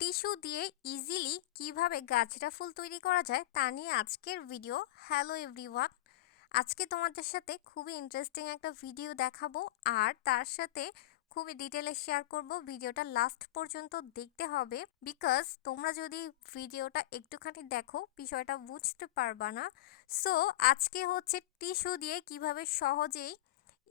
Tissue দিয়ে easily কিভাবে গাজরা ফুল তৈরি করা যায় তা নিয়ে আজকের ভিডিও। হ্যালো এভরিওয়ান, আজকে তোমাদের সাথে খুবই ইন্টারেস্টিং একটা ভিডিও দেখাবো আর তার সাথে খুবই ডিটেলে শেয়ার করব। ভিডিওটা লাস্ট পর্যন্ত দেখতে হবে, বিকজ তোমরা যদি ভিডিওটা একটুখানি দেখো বিষয়টা বুঝতে পারবা না। সো আজকে হচ্ছে টিস্যু দিয়ে কিভাবে সহজেই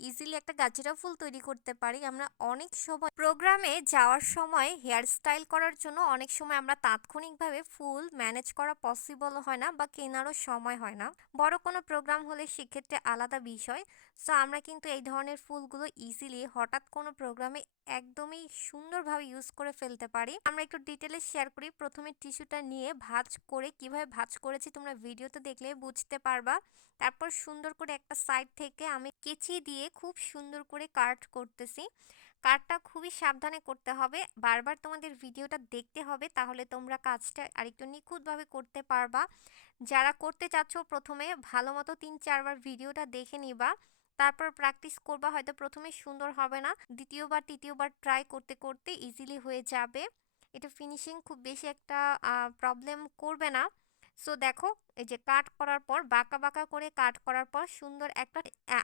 ইজিলি একটা গাজরা ফুল তৈরি করতে পারি। আমরা অনেক সময় প্রোগ্রামে যাওয়ার সময় হেয়ার স্টাইল করার জন্য অনেক সময় আমরা তাৎক্ষণিকভাবে ফুল ম্যানেজ করা পসিবল হয় না বা কেনারও সময় হয় না। বড় কোনো প্রোগ্রাম হলে সেক্ষেত্রে আলাদা বিষয়। সো আমরা কিন্তু এই ধরনের ফুলগুলো ইজিলি হঠাৎ কোনো প্রোগ্রামে একদমই সুন্দরভাবে ইউজ করে ফেলতে পারি। আমরা একটু ডিটেলে শেয়ার করি। প্রথমে টিস্যুটা নিয়ে ভাঁজ করে, কিভাবে ভাঁজ করেছি তোমরা ভিডিওতে দেখলে বুঝতে পারবা। তারপর সুন্দর করে একটা সাইড থেকে আমি কেচি দিয়ে খুব সুন্দর করে কাট করতেছি। কাটটা খুবই সাবধানে করতে হবে, বারবার তোমাদের ভিডিওটা দেখতে হবে, তাহলে তোমরা কাজটা আরেকটু নিখুঁতভাবে করতে পারবা। যারা করতে চাচ্ছ প্রথমে ভালো মতো 3-4 বার ভিডিওটা দেখে নিবা, তারপর প্র্যাকটিস করবা। হয়তো প্রথমে সুন্দর হবে না, দ্বিতীয়বার তৃতীয়বার ট্রাই করতে করতে ইজিলি হয়ে যাবে। এটা ফিনিশিং খুব বেশি একটা প্রবলেম করবে না। সো দেখো, এই যে কাট করার পর বাঁকা বাঁকা করে কাট করার পর সুন্দর একটা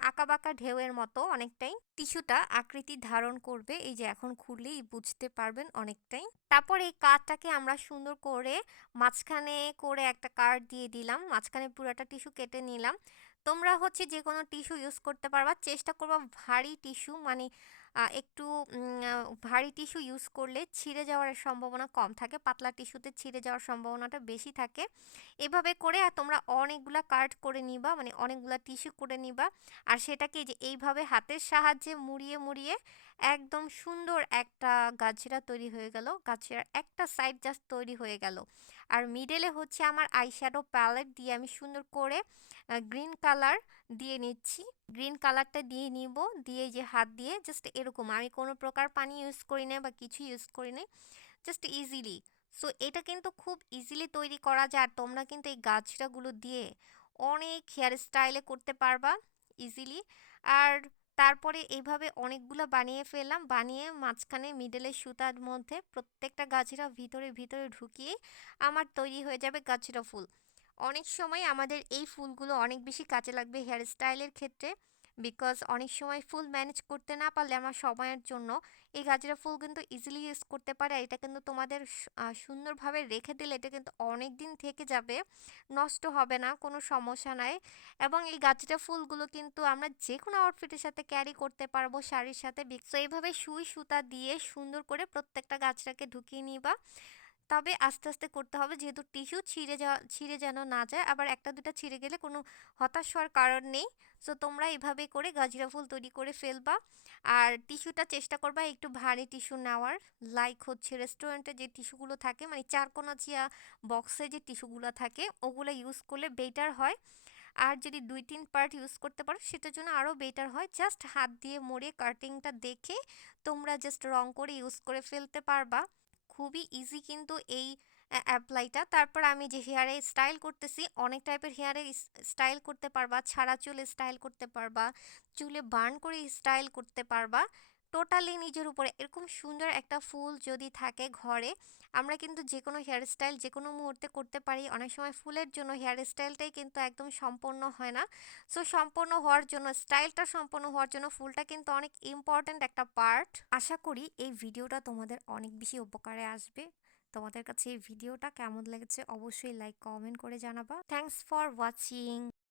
আঁকা বাঁকা ঢেউয়ের মতো অনেকটাই টিস্যুটা আকৃতি ধারণ করবে। এই যে এখন খুললেই বুঝতে পারবেন অনেকটাই। তারপর এই কাটটাকে আমরা সুন্দর করে মাঝখানে করে একটা কাট দিয়ে দিলাম, মাঝখানে পুরোটা টিস্যু কেটে নিলাম। তোমরা হচ্ছে যে কোনো টিস্যু ইউজ করতে পারবা, চেষ্টা করবা ভারী টিস্যু, মানে একটু ভারী টিস্যু ইউজ করলে ছিঁড়ে যাওয়ার সম্ভাবনা কম থাকে, পাতলা টিস্যুতে ছিঁড়ে যাওয়ার সম্ভাবনাটা বেশি থাকে। এভাবে করে তোমরা অনেকগুলা কাট করে নিবা, মানে অনেকগুলা টিস্যু করে নিবা। আর সেটাকে যে এইভাবে হাতের সাহায্যে মুড়িয়ে মুড়িয়ে একদম সুন্দর একটা গাজরা তৈরি হয়ে গেল। গাজরার একটা সাইড জাস্ট তৈরি হয়ে গেল। আর মিডলে হচ্ছে আমার আইশ্যাডো প্যালেট দিয়ে আমি সুন্দর করে গ্রিন কালার দিয়ে নিচ্ছি। গ্রিন কালারটা দিয়ে নিব, দিয়ে যে হাত দিয়ে জাস্ট এরকম, আমি কোনো প্রকার পানি ইউজ করি না বা কিছু ইউজ করি না, জাস্ট ইজিলি। সো এটা কিন্তু খুব ইজিলি তৈরি করা যায়। আর তোমরা কিন্তু এই গাছটাগুলো দিয়ে অনেক হেয়ার স্টাইলে করতে পারবা ইজিলি। আর তারপরে এইভাবে অনেকগুলো বানিয়ে ফেললাম, বানিয়ে মাঝখানে মিডলে সুতার মধ্যে প্রত্যেকটা গাছরা ভিতরে ভিতরে ঢুকিয়ে আমার তৈরি হয়ে যাবে গাছরা ফুল। অনেক সময় আমাদের এই ফুলগুলো অনেক বেশি কাজে লাগবে হেয়ার স্টাইলের ক্ষেত্রে, বিকজ অনেক সময় ফুল ম্যানেজ করতে না পারলে আমার সময়ের জন্য এই গাজরা ফুল কিন্তু ইজিলি ইউজ করতে পারে। এটা কিন্তু তোমাদের সুন্দরভাবে রেখে দিলে এটা কিন্তু অনেক দিন থেকে যাবে, নষ্ট হবে না, কোনো সমস্যা নাই। এবং এই গাজরা ফুলগুলো কিন্তু আমরা যে কোনো আউটফিটের সাথে ক্যারি করতে পারবো, শাড়ির সাথে। সো এইভাবে সুই সুতা দিয়ে সুন্দর করে প্রত্যেকটা গাছটাকে ঢুকিয়ে নিবা। তবে আস্তে আস্তে করতে হবে, যেহেতু টিস্যু ছিঁড়ে যেন না যায়। আবার একটা দুটা ছিঁড়ে গেলে কোনো হতাশ হওয়ার কারণ নেই। সো তোমরা এভাবে করে গাজরা ফুল তৈরি করে ফেলবা। আর টিস্যুটা চেষ্টা করবা একটু ভারী টিস্যু নেওয়ার, লাইক হচ্ছে রেস্টুরেন্টে যে টিস্যুগুলো থাকে, মানে চারকোনা চিয়া বক্সে যে টিস্যুগুলো থাকে ওগুলো ইউজ করলে বেটার হয়। আর যদি 2-3 পার্ট ইউজ করতে পারো সেটার জন্য আরও বেটার হয়। জাস্ট হাত দিয়ে মুড়ে কাটিংটা দেখে তোমরা জাস্ট রং করে ইউজ করে ফেলতে পারবা। খুবই ইজি কিন্তু এই অ্যাপ্লাইটা। তারপর আমি যে হেয়ারে স্টাইল করতেছি, অনেক টাইপের হেয়ারে স্টাইল করতে পারবা, ছাড়া চুলে স্টাইল করতে পারবা, চুলে বার্ন করে স্টাইল করতে পারবা। টোটালি নিজের উপরে এরকম সুন্দর একটা ফুল যদি থাকে ঘরে, আমরা কিন্তু যে কোনো হেয়ার স্টাইল যে কোনো মুহূর্তে করতে পারি। অনেক সময় ফুলের জন্য হেয়ার স্টাইলটাই কিন্তু একদম সম্পূর্ণ হয় না। সো সম্পূর্ণ হওয়ার জন্য, স্টাইলটা সম্পূর্ণ হওয়ার জন্য ফুলটা কিন্তু অনেক ইম্পর্ট্যান্ট একটা পার্ট। আশা করি এই ভিডিওটা তোমাদের অনেক বেশি উপকারে আসবে। তোমাদের কাছে এই ভিডিওটা কেমন লেগেছে অবশ্যই লাইক কমেন্ট করে জানাবা। Thanks for watching.